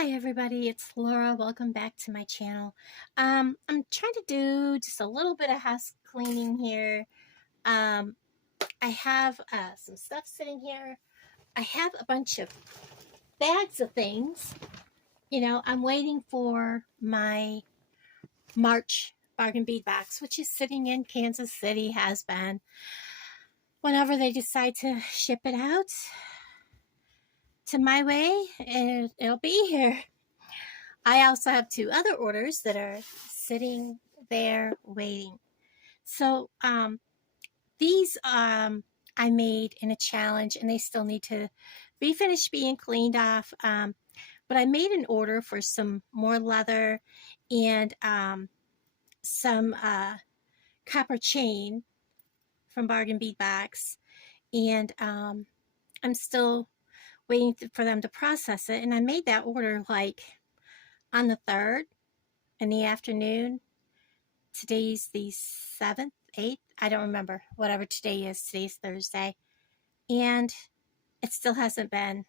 Hi everybody, it's Laura. Welcome back to my channel. I'm trying to do just a little bit of house cleaning here. I have some stuff sitting here. I have a bunch of bags of things. I'm waiting for my March bargain bead box, which is sitting in Kansas City, has been. Whenever they decide to ship it out to my way, it'll be here. I also have two other orders that are sitting there waiting. So these I made in a challenge, and they still need to be finished being cleaned off. But I made an order for some more leather and some copper chain from Bargain Bead Box, and I'm still waiting for them to process it. And I made that order like on the 3rd in the afternoon. Today's the 7th, 8th, I don't remember, whatever today is. Today's Thursday, and it still hasn't been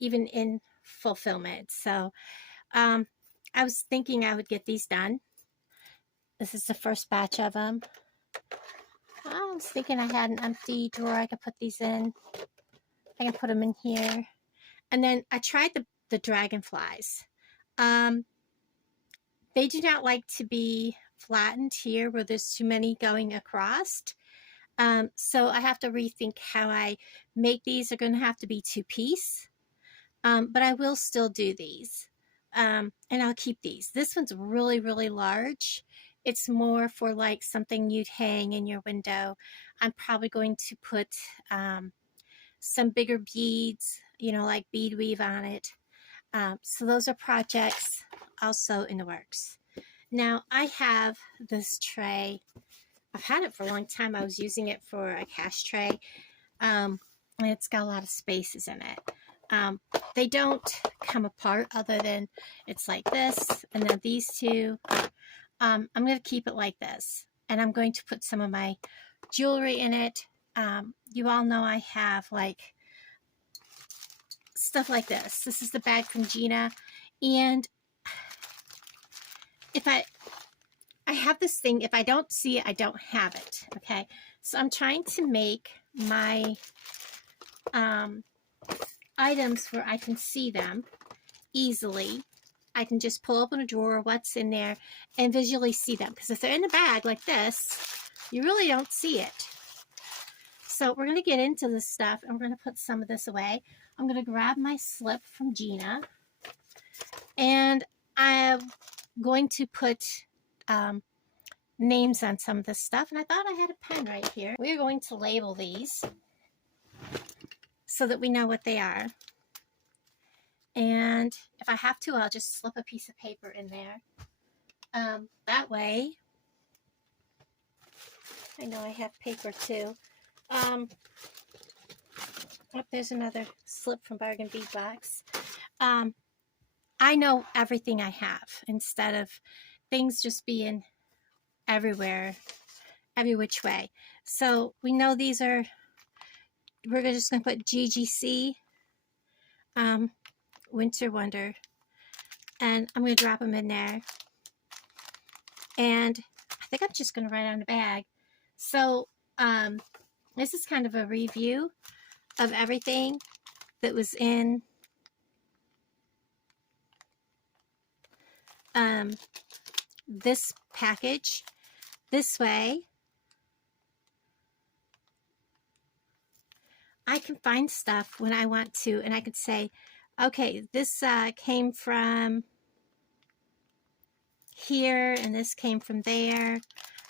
even in fulfillment. So I was thinking I would get these done. This is the first batch of them. I was thinking I had an empty drawer I could put these in. I can put them in here. And then I tried the dragonflies. They do not like to be flattened here where there's too many going across. So I have to rethink how I make these. They're going to have to be 2-piece, but I will still do these, and I'll keep these. This one's really, really large. It's more for like something you'd hang in your window. I'm probably going to put some bigger beads, like bead weave on it. So those are projects also in the works. Now I have this tray. I've had it for a long time. I was using it for a cash tray. And it's got a lot of spaces in it. They don't come apart other than it's like this, and then these two. I'm going to keep it like this, and I'm going to put some of my jewelry in it. You all know I have like stuff like this. This is the bag from Gina, and if I have this thing, if I don't see it, I don't have it, okay? So I'm trying to make my items where I can see them easily. I can just pull open a drawer, what's in there, and visually see them. Because if they're in a bag like this, you really don't see it. So we're going to get into this stuff, and we're going to put some of this away. I'm going to grab my slip from Gina, and I'm going to put names on some of this stuff, and I thought I had a pen right here. We're going to label these so that we know what they are, and if I have to, I'll just slip a piece of paper in there. That way, I know I have paper too. Oh, there's another slip from Bargain Bead Box. I know everything I have instead of things just being everywhere, every which way. So we know these are, we're just going to put GGC, Winter Wonder, and I'm going to drop them in there. And I think I'm just going to write on the bag. So this is kind of a review of everything that was in this package. This way I can find stuff when I want to, and I could say, okay, this came from here, and this came from there.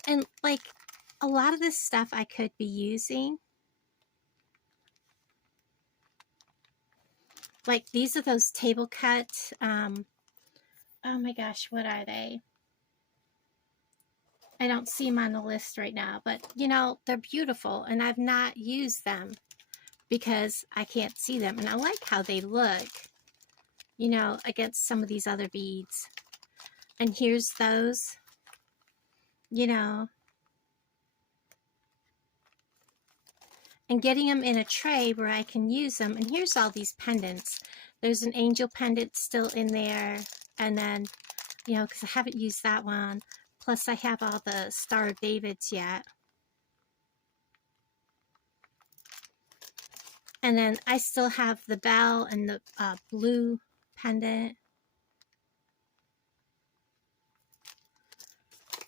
And like a lot of this stuff I could be using. Like these are those table cut, oh my gosh, what are they? I don't see them on the list right now, but they're beautiful, and I've not used them because I can't see them, and I like how they look, against some of these other beads. And here's those, and getting them in a tray where I can use them. And here's all these pendants. There's an angel pendant still in there. And then, you know, because I haven't used that one. Plus I have all the Star of Davids yet. And then I still have the bell and the blue pendant.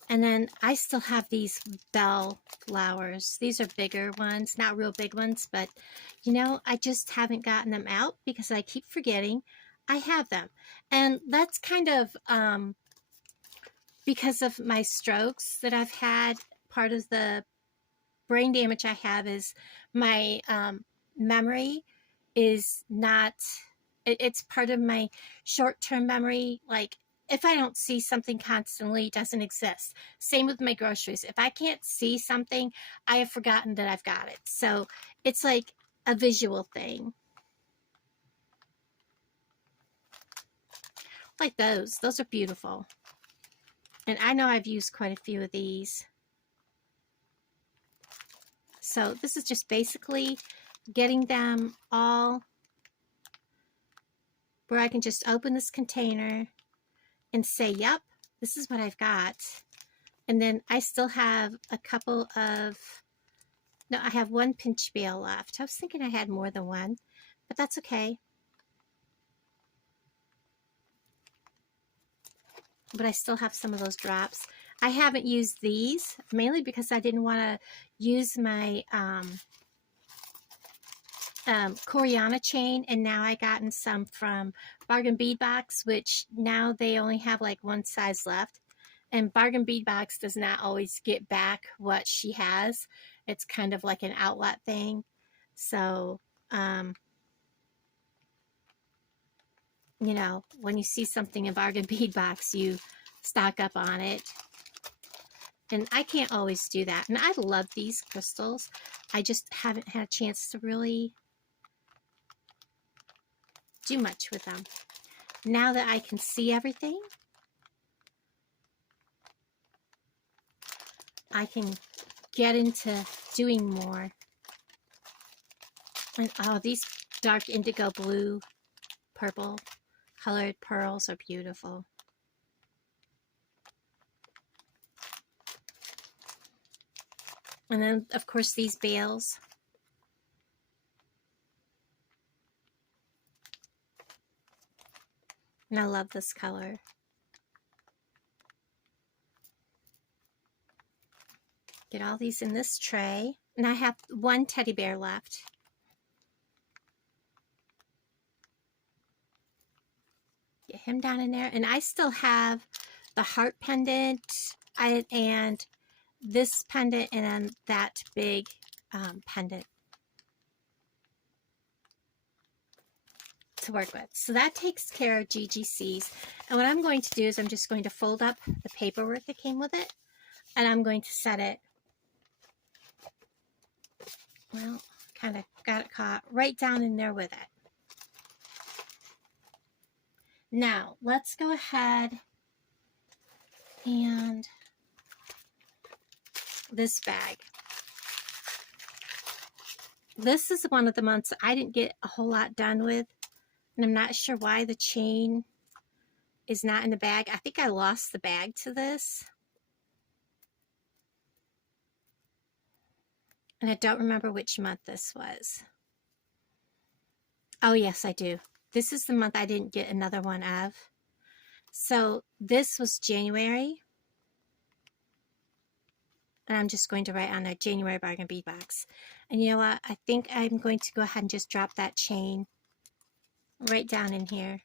And then I still have these bell flowers. These are bigger ones, not real big ones, but you know, I just haven't gotten them out because I keep forgetting I have them. And that's kind of because of my strokes that I've had. Part of the brain damage I have is my memory is not, it's part of my short-term memory. Like if I don't see something constantly, it doesn't exist. Same with my groceries. If I can't see something, I have forgotten that I've got it. So it's like a visual thing. Like those. Those are beautiful. And I know I've used quite a few of these. So this is just basically getting them all where I can just open this container and say, yep, this is what I've got. And then I still have a couple of, no, I have one pinch bale left. I was thinking I had more than one, but that's okay. But I still have some of those drops. I haven't used these, mainly because I didn't want to use my Coriana chain, and now I gotten some from Bargain Bead Box, which now they only have like one size left. And Bargain Bead Box does not always get back what she has. It's kind of like an outlet thing. So, you know, when you see something in Bargain Bead Box, you stock up on it. And I can't always do that. And I love these crystals. I just haven't had a chance to really do much with them. Now that I can see everything, I can get into doing more. And oh, these dark indigo blue, purple colored pearls are beautiful. And then, of course, these bales. And I love this color. Get all these in this tray. And I have one teddy bear left. Get him down in there. And I still have the heart pendant and this pendant and then that big pendant to work with. So that takes care of GGCs. And what I'm going to do is I'm just going to fold up the paperwork that came with it, and I'm going to set it, well, kind of got it caught right down in there with it. Now let's go ahead and this bag. This is one of the months I didn't get a whole lot done with, and I'm not sure why the chain is not in the bag. I think I lost the bag to this. And I don't remember which month this was. Oh, yes, I do. This is the month I didn't get another one of. So this was January. And I'm just going to write on there, January Bargain Bead Box. And you know what? I think I'm going to go ahead and just drop that chain right down in here.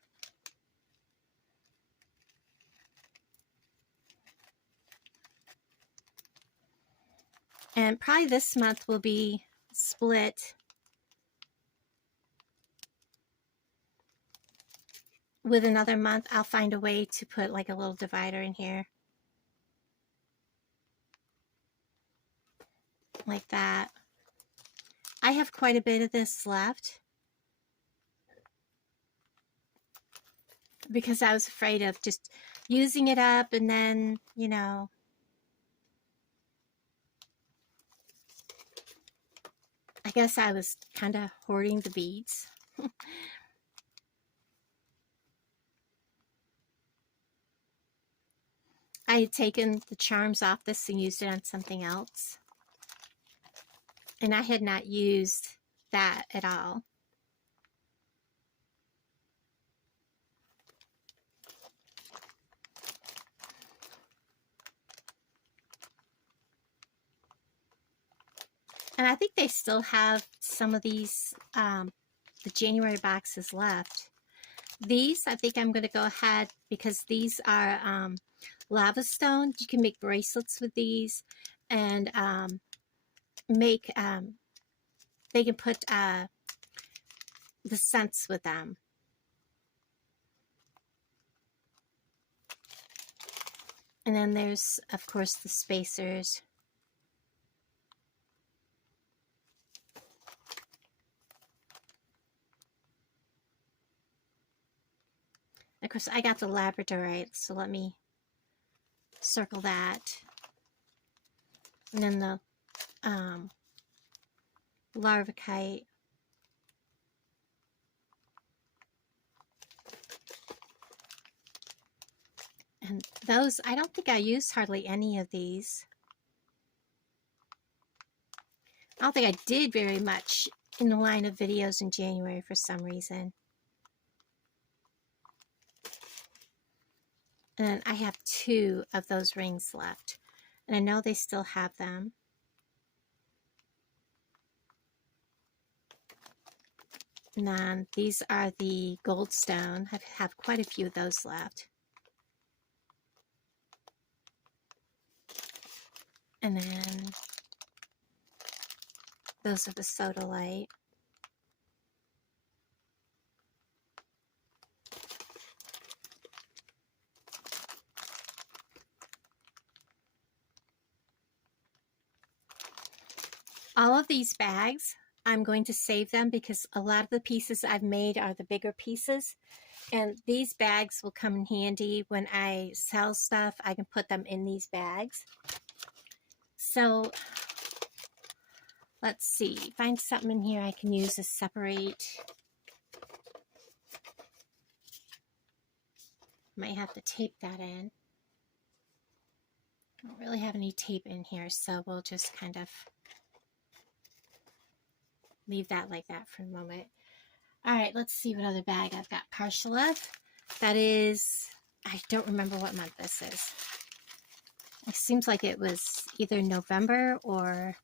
And probably this month will be split with another month. I'll find a way to put like a little divider in here. Like that. I have quite a bit of this left because I was afraid of just using it up and then, you know, I guess I was kind of hoarding the beads. I had taken the charms off this and used it on something else. And I had not used that at all. And I think they still have some of these, the January boxes left. These, I think I'm going to go ahead, because these are lava stones. You can make bracelets with these, and make, they can put the scents with them. And then there's, of course, the spacers. Of course, I got the labradorite, so let me circle that. And then the larvicite. And those, I don't think I used hardly any of these. I don't think I did very much in the line of videos in January for some reason. And I have 2 of those rings left. And I know they still have them. And then these are the goldstone. I have quite a few of those left. And then those are the sodalite. All of these bags, I'm going to save them because a lot of the pieces I've made are the bigger pieces. And these bags will come in handy when I sell stuff. I can put them in these bags. So let's see, find something in here I can use to separate. Might have to tape that in. I don't really have any tape in here, so we'll just kind of leave that like that for a moment. All right, let's see what other bag I've got partial of. That is, I don't remember what month this is. It seems like it was either November or,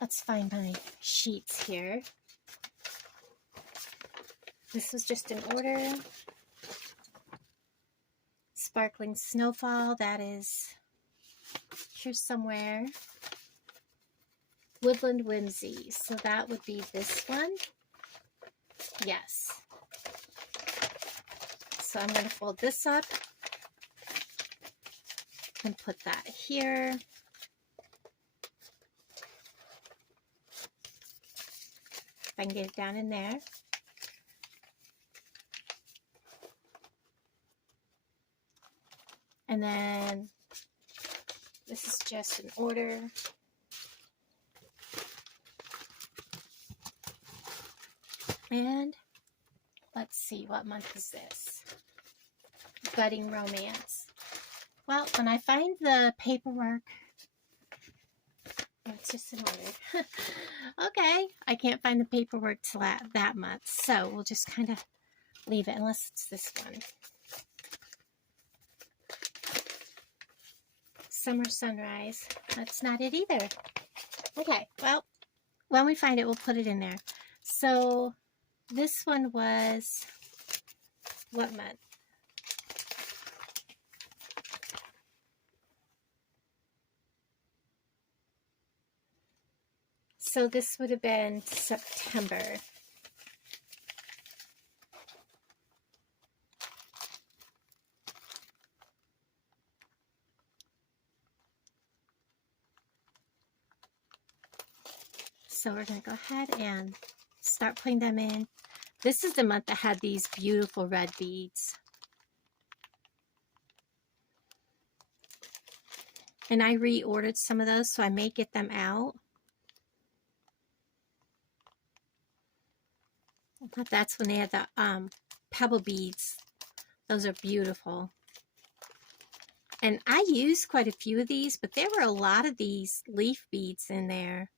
let's find my sheets here. This was just an order. Sparkling Snowfall, that is here somewhere. Woodland Whimsy, so that would be this one. Yes. So I'm going to fold this up and put that here. If I can get it down in there. And then this is just an order. And let's see, what month is this? Budding Romance. Well, when I find the paperwork, oh, it's just an order. Okay, I can't find the paperwork till that month, so we'll just kind of leave it unless it's this one. Summer Sunrise. That's not it either. Okay, well, when we find it, we'll put it in there. So this one was what month? So this would have been September. So we're going to go ahead and start putting them in. This is the month that had these beautiful red beads. And I reordered some of those, so I may get them out. I thought that's when they had the pebble beads, Those are beautiful. And I used quite a few of these, but there were a lot of these leaf beads in there.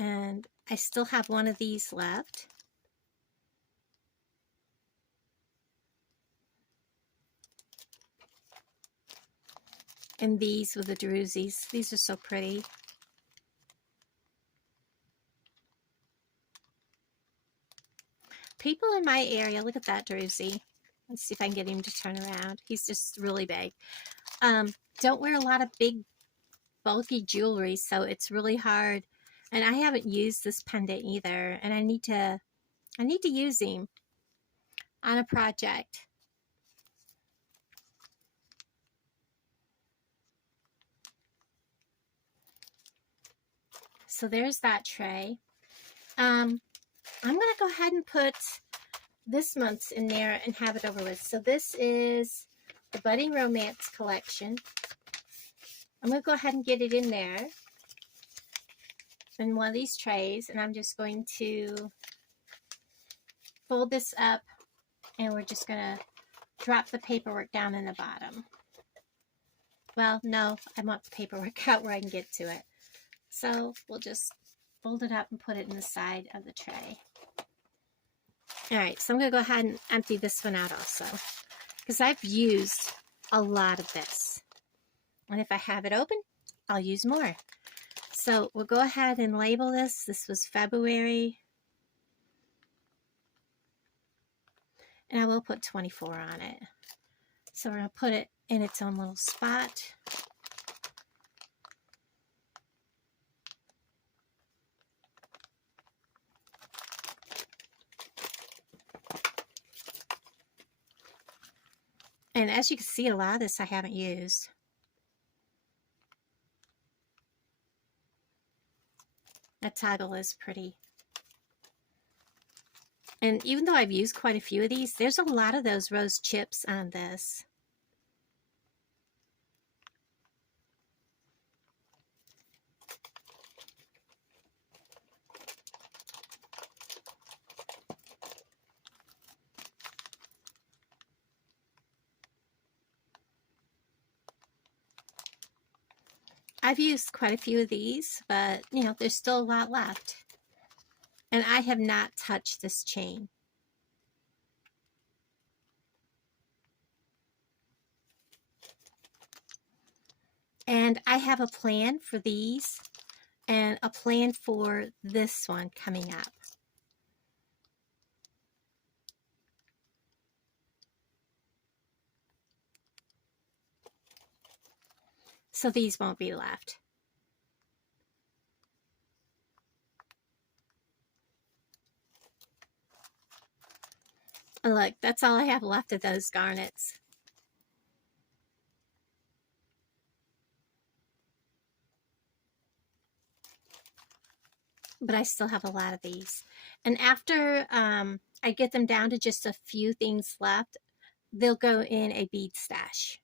And I still have one of these left. And these with the drusies. These are so pretty. People in my area, look at that druzy. Let's see if I can get him to turn around. He's just really big. Don't wear a lot of big, bulky jewelry, so it's really hard. And I haven't used this pendant either, and I need to use him on a project. So there's that tray. I'm going to go ahead and put this month's in there and have it over with. So this is the Budding Romance collection. I'm going to go ahead and get it in there in one of these trays, and I'm just going to fold this up, and we're just going to drop the paperwork down in the bottom. Well, no, I want the paperwork out where I can get to it. So we'll just fold it up and put it in the side of the tray. All right, so I'm going to go ahead and empty this one out also, because I've used a lot of this. And if I have it open, I'll use more. So we'll go ahead and label this. This was February. And I will put 24 on it. So we're going to put it in its own little spot. And as you can see, a lot of this I haven't used. That toggle is pretty. And even though I've used quite a few of these, there's a lot of those rose chips on this. I've used quite a few of these, but you know, there's still a lot left. And I have not touched this chain. And I have a plan for these and a plan for this one coming up. So these won't be left. And look, that's all I have left of those garnets. But I still have a lot of these. And after I get them down to just a few things left, they'll go in a bead stash.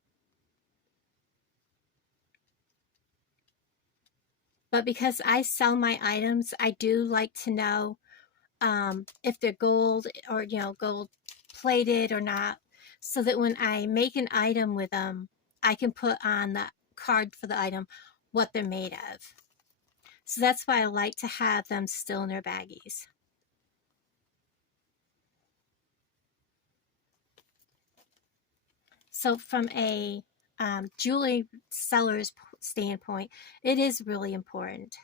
But because I sell my items, I do like to know if they're gold or, you know, gold plated or not, so that when I make an item with them, I can put on the card for the item what they're made of. So that's why I like to have them still in their baggies. So from a jewelry seller's standpoint, it is really important.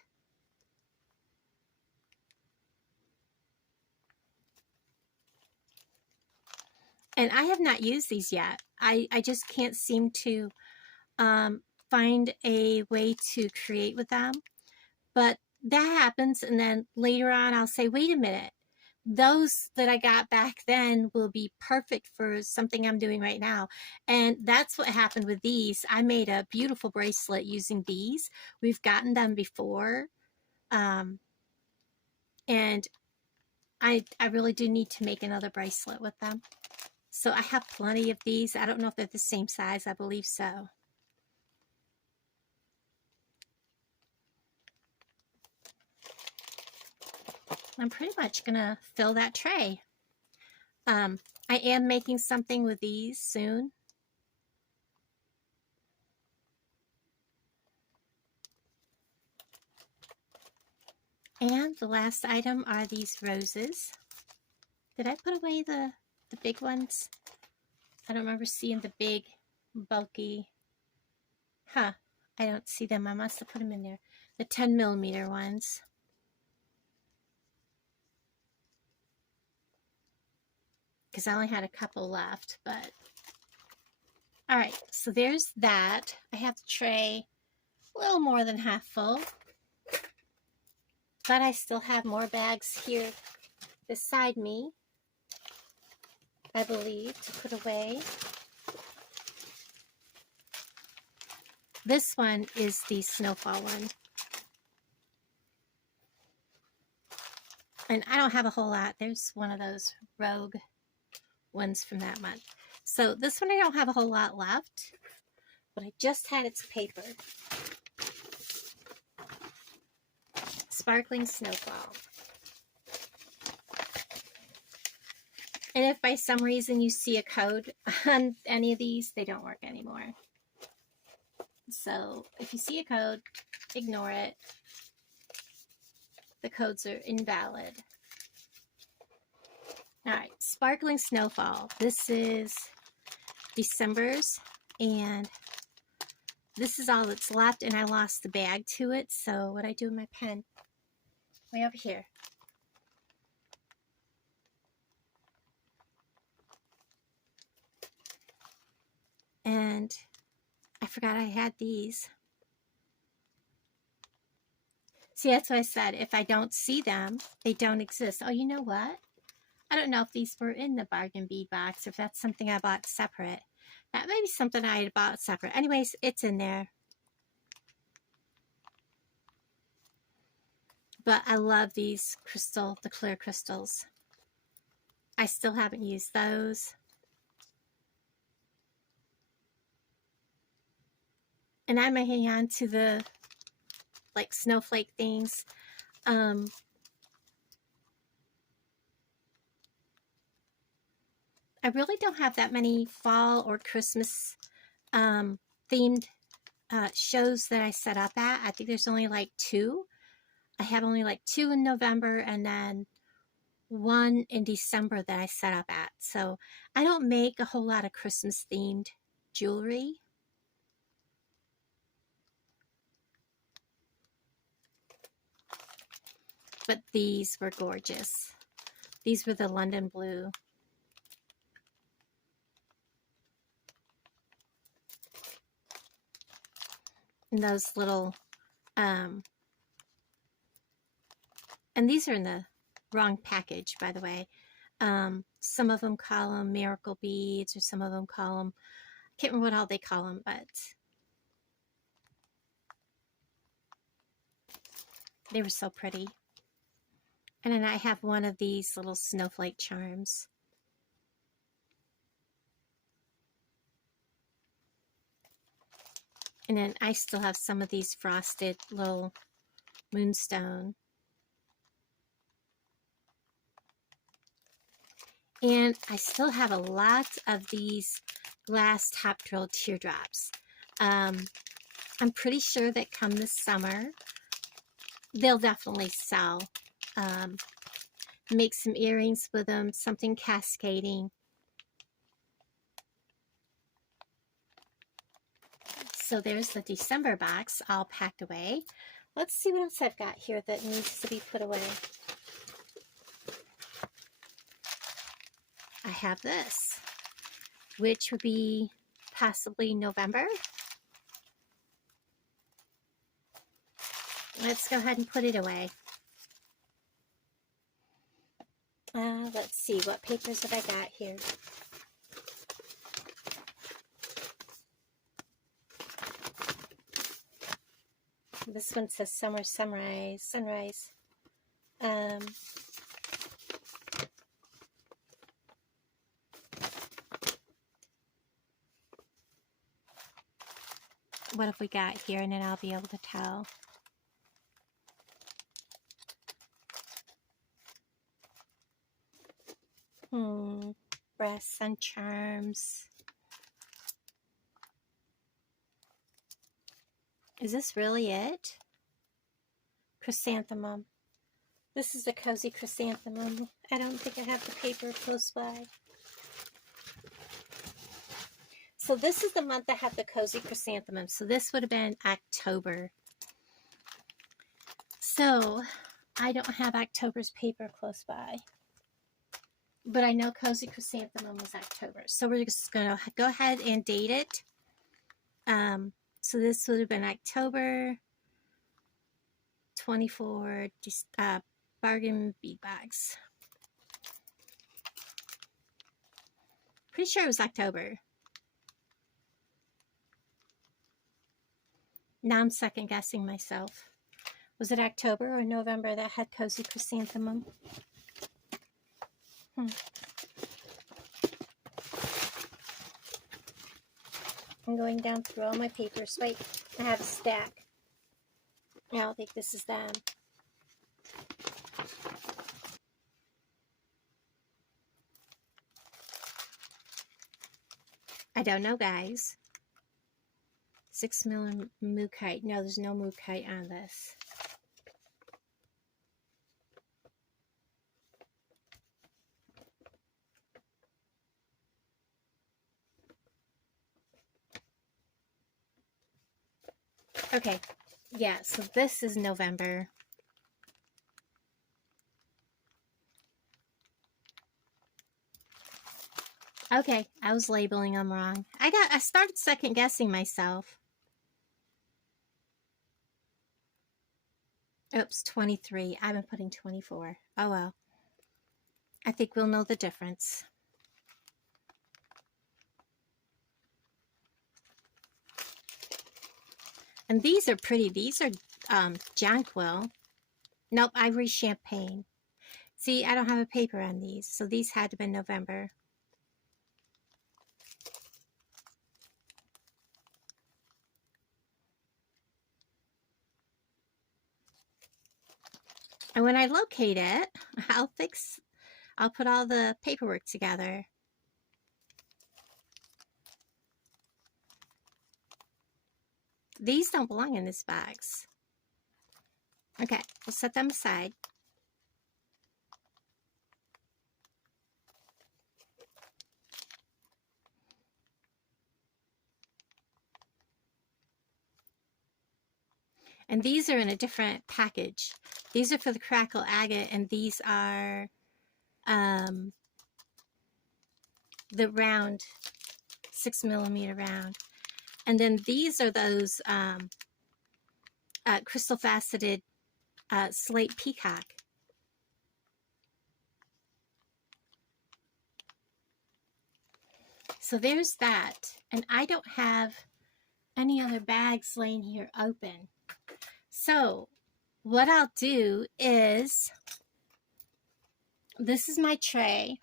And I have not used these yet. I just can't seem to find a way to create with them. But that happens, and then later on I'll say, wait a minute, those that I got back then will be perfect for something I'm doing right now. And that's what happened with these. I made a beautiful bracelet using these. We've gotten them before. And I really do need to make another bracelet with them. So I have plenty of these. I don't know if they're the same size. I believe so. I'm pretty much going to fill that tray. I am making something with these soon. And the last item are these roses. Did I put away the big ones? I don't remember seeing the big, bulky. Huh, I don't see them. I must have put them in there. The 10mm ones. Because I only had a couple left, but all right, so there's that. I have the tray a little more than half full, but I still have more bags here beside me, I believe, to put away. This one is the snowfall one. And I don't have a whole lot. There's one of those rogue ones from that month. So this one I don't have a whole lot left, but I just had its paper. Sparkling Snowfall. And if by some reason you see a code on any of these, they don't work anymore. So if you see a code, ignore it. The codes are invalid. All right, Sparkling Snowfall. This is December's, and this is all that's left, and I lost the bag to it. So what I do with my pen, way over here. And I forgot I had these. See, that's what I said. If I don't see them, they don't exist. Oh, you know what? I don't know if these were in the bargain bead box or if that's something I bought separate. That may be something I had bought separate. Anyways, it's in there. But I love these the clear crystals. I still haven't used those. And I may hang on to the like snowflake things. I really don't have that many fall or Christmas themed shows that I set up at. I think there's only like 2. I have only like 2 in November and then 1 in December that I set up at. So I don't make a whole lot of Christmas themed jewelry. But these were gorgeous. These were the London Blue. And those little, and these are in the wrong package, by the way. Some of them call them miracle beads, or some of them call them, I can't remember what all they call them, but they were so pretty. And then I have one of these little snowflake charms. And then I still have some of these frosted little moonstone. And I still have a lot of these glass top drill teardrops. I'm pretty sure that come this summer, they'll definitely sell. Make some earrings with them, something cascading. So there's the December box all packed away. Let's see what else I've got here that needs to be put away. I have this, which would be possibly November. Let's go ahead and put it away. Let's see, what papers have I got here? This one says Summer Sunrise. what have we got here, and then I'll be able to tell. Brass sun charms. Is this really it? Chrysanthemum. This is a cozy chrysanthemum. I don't think I have the paper close by. So this is the month I have the cozy chrysanthemum. So this would have been October. So I don't have October's paper close by. But I know cozy chrysanthemum was October. So we're just going to go ahead and date it. So this would have been October 24, bargain bead bags. Pretty sure it was October. Now I'm second guessing myself. Was it October or November that had cozy chrysanthemum? I'm going down through all my papers. Wait, I have a stack. I don't think this is them. I don't know, guys. 6mm mookaite. No, there's no mookaite on this. Okay, yeah, so this is November. Okay, I was labeling them wrong. I started second guessing myself. Oops, 23. I've been putting 24. Oh well. I think we'll know the difference. And these are pretty. These are jonquil. Nope, Ivory Champagne. See, I don't have a paper on these, so these had to be November. And when I locate it, I'll put all the paperwork together. These don't belong in this box. Okay, we'll set them aside. And these are in a different package. These are for the crackle agate, and these are the round, 6mm round. And then these are those crystal faceted slate peacock. So there's that. And I don't have any other bags laying here open. So what I'll do is, this is my tray.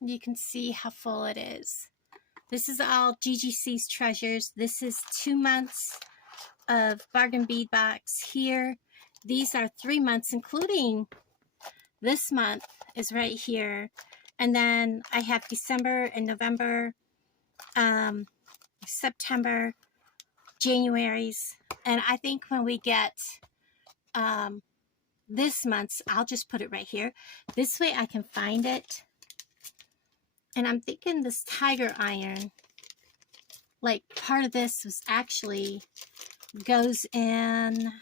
You can see how full it is. This is all GGC's treasures. This is 2 months of bargain bead box here. These are 3 months, including this month is right here. And then I have December and November, September, January's. And I think when we get this month's, I'll just put it right here. This way I can find it. And I'm thinking this tiger iron, like part of this was actually goes in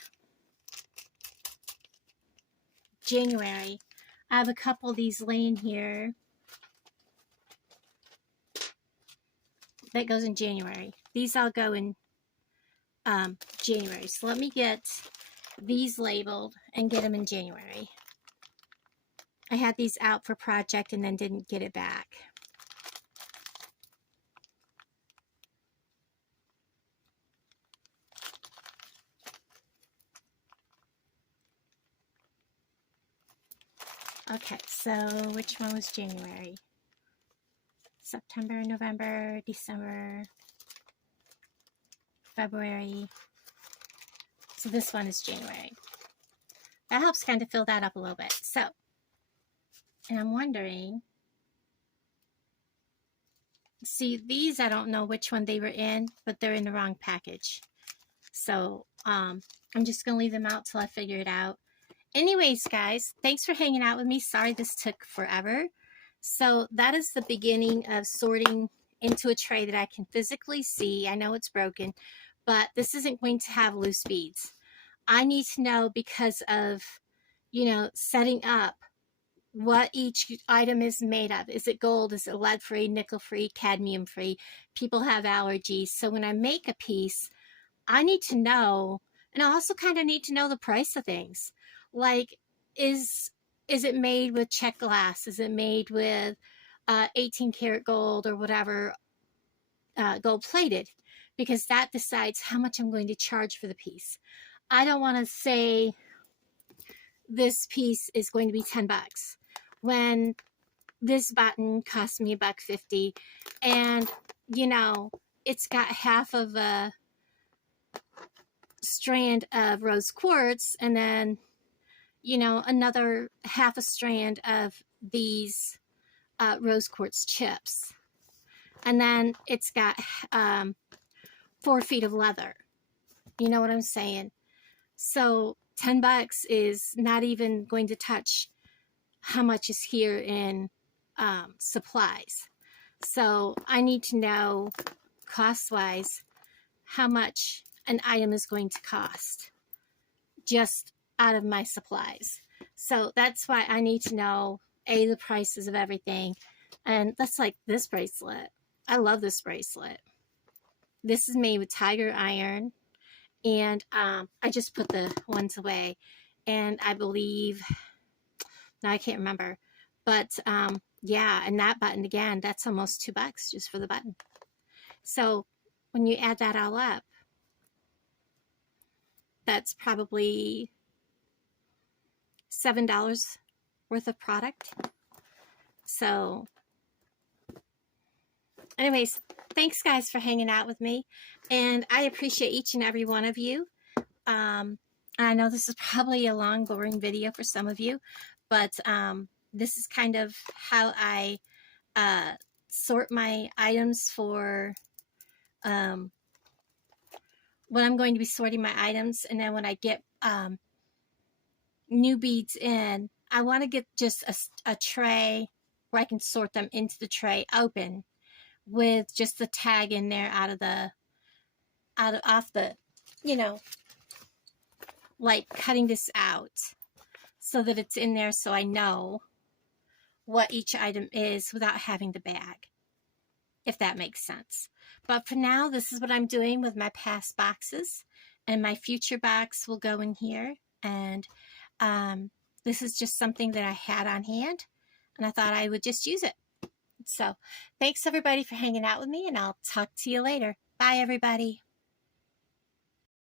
January. I have a couple of these laying here that goes in January. These all go in January. So let me get these labeled and get them in January. I had these out for project and then didn't get it back. Okay, so which one was January? September, November, December. February. So this one is January. That helps kind of fill that up a little bit. So, and I'm wondering, see, these, I don't know which one they were in, but they're in the wrong package. So, I'm just going to leave them out till I figure it out. Anyways, guys, thanks for hanging out with me. Sorry this took forever. So that is the beginning of sorting into a tray that I can physically see. I know it's broken, but this isn't going to have loose beads. I need to know because of, you know, setting up what each item is made of. Is it gold? Is it lead-free, nickel-free, cadmium-free? People have allergies. So when I make a piece, I need to know, and I also kind of need to know the price of things. Like, is it made with check glass? Is it made with 18 karat gold or whatever, gold plated? Because that decides how much I'm going to charge for the piece. I don't want to say this piece is going to be 10 bucks when this button cost me $1.50, and you know, it's got half of a strand of rose quartz and then, you know, another half a strand of these rose quartz chips, and then it's got 4 feet of leather. You know what I'm saying? So 10 bucks is not even going to touch how much is here in supplies. So I need to know cost-wise how much an item is going to cost just out of my supplies. So that's why I need to know, A, the prices of everything. And that's like this bracelet. I love this bracelet. This is made with tiger iron. And I just put the ones away. And I believe, now I can't remember. But yeah, and that button again, that's almost $2 just for the button. So when you add that all up, that's probably $7 worth of product. So anyways, thanks guys for hanging out with me, and I appreciate each and every one of you. I know this is probably a long, boring video for some of you, but this is kind of how I sort my items for when I'm going to be sorting my items. And then when I get new beads in, I want to get just a tray where I can sort them into the tray open with just the tag in there off the, you know, like cutting this out so that it's in there so I know what each item is without having the bag, if that makes sense. But for now, this is what I'm doing with my past boxes, and my future box will go in here. And this is just something that I had on hand, and I thought I would just use it. So thanks everybody for hanging out with me, and I'll talk to you later. Bye everybody.